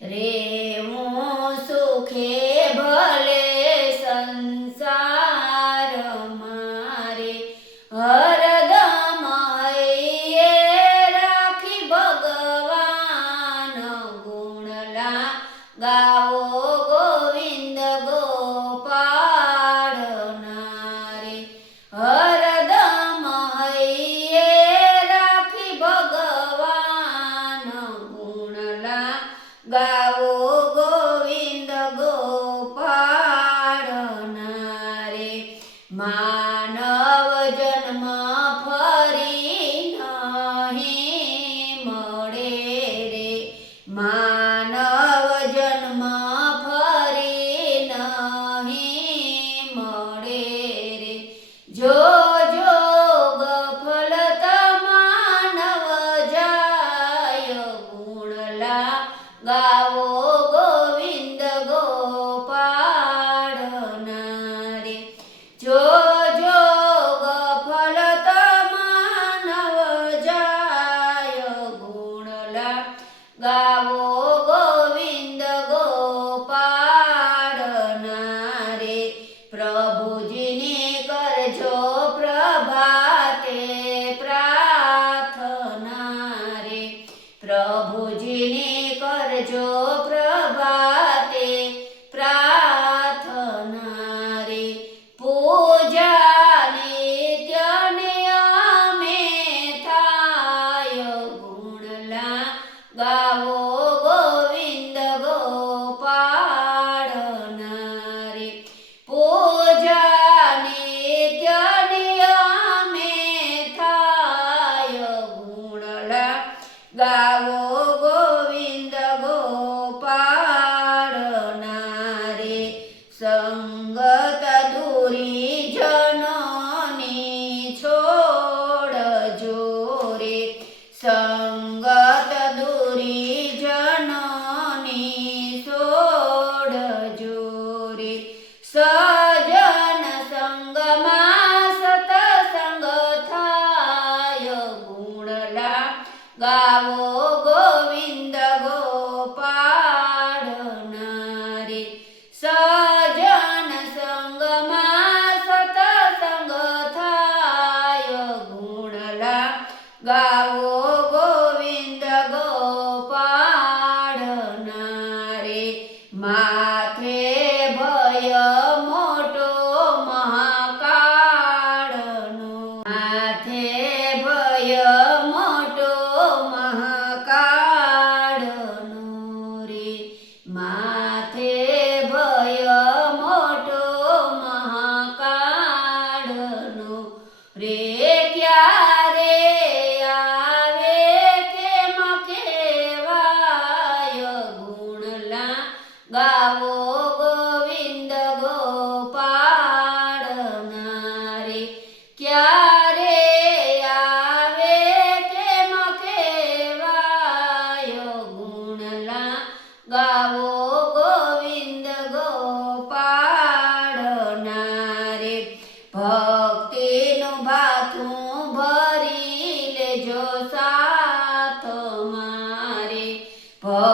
રે હું સુખે ભલે સંસાર મારે હરદમયે રાખી ભગવાન ગુણલા ગાવો प्र ગાવો ગોવિંદ ગોપાડનારે સજન સંગમાં સતસંગ થાય ગુણલા. ગાવો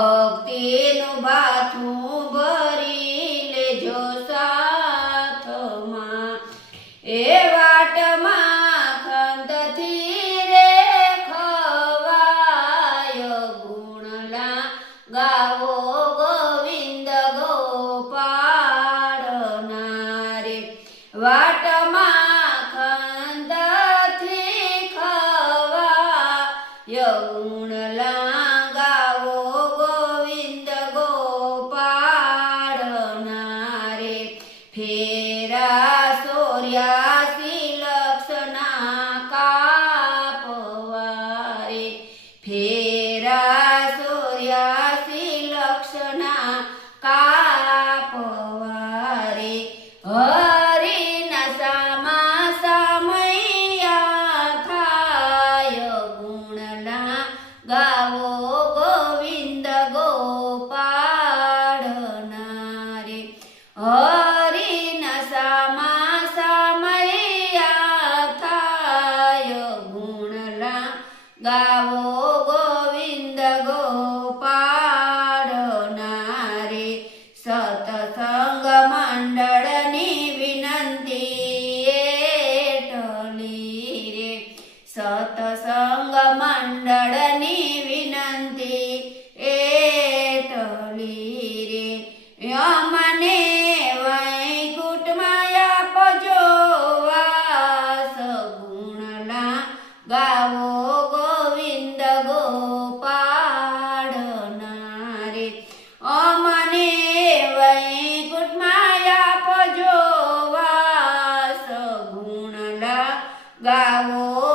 ભક્તિનું ભાથું ગાઓ